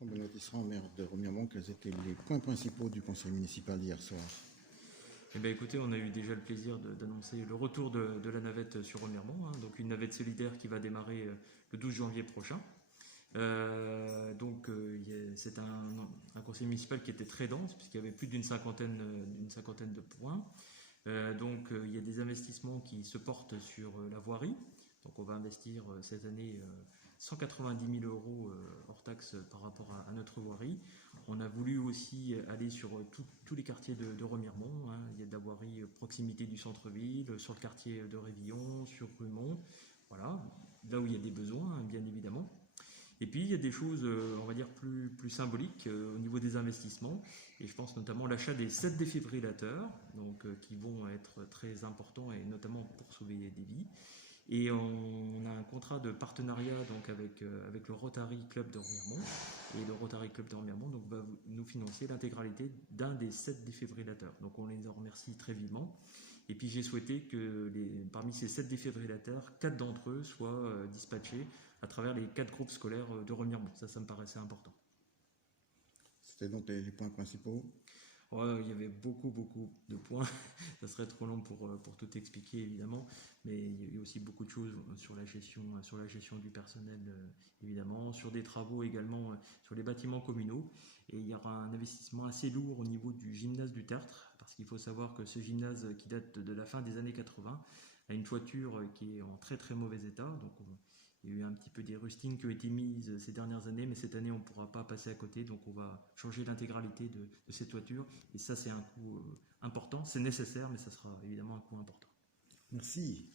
Benoît Tisserand, maire de Remiremont, quels étaient les points principaux du conseil municipal d'hier soir? Eh bien, écoutez, on a eu déjà le plaisir d'annoncer le retour de la navette sur Remiremont, hein, donc une navette solidaire qui va démarrer le 12 janvier prochain. C'est un conseil municipal qui était très dense puisqu'il y avait plus d'une cinquantaine de points. Il y a des investissements qui se portent sur la voirie. Donc on va investir cette année 190 000 euros hors taxe par rapport à notre voirie. On a voulu aussi aller sur tous les quartiers de Remiremont, hein. Il y a de la voirie proximité du centre-ville, sur le quartier de Révillon, sur Rumont. Voilà, là où il y a des besoins, hein, bien évidemment. Et puis il y a des choses, on va dire, plus symboliques au niveau des investissements. Et je pense notamment à l'achat des 7 défibrillateurs, qui vont être très importants, et notamment pour sauver des vies. Et on a un contrat de partenariat avec le Rotary Club de Remiremont. Et le Rotary Club de Remiremont va nous financer l'intégralité d'un des 7 défibrillateurs. Donc on les en remercie très vivement. Et puis j'ai souhaité que parmi ces 7 défibrillateurs, 4 d'entre eux soient dispatchés à travers les 4 groupes scolaires de Remiremont. Ça me paraissait important. C'était donc les points principaux. Ouais, il y avait beaucoup de points. Ça serait trop long pour tout expliquer, évidemment. Mais il y a aussi beaucoup de choses sur la gestion du personnel, évidemment, sur des travaux également, sur les bâtiments communaux. Et il y aura un investissement assez lourd au niveau du gymnase du Tertre, parce qu'il faut savoir que ce gymnase qui date de la fin des années 80 a une toiture qui est en très très mauvais état. Il y a eu un petit peu des rustines qui ont été mises ces dernières années, mais cette année on ne pourra pas passer à côté, donc on va changer l'intégralité de ces toitures. Et ça, c'est un coût important, c'est nécessaire, mais ça sera évidemment un coût important. Merci.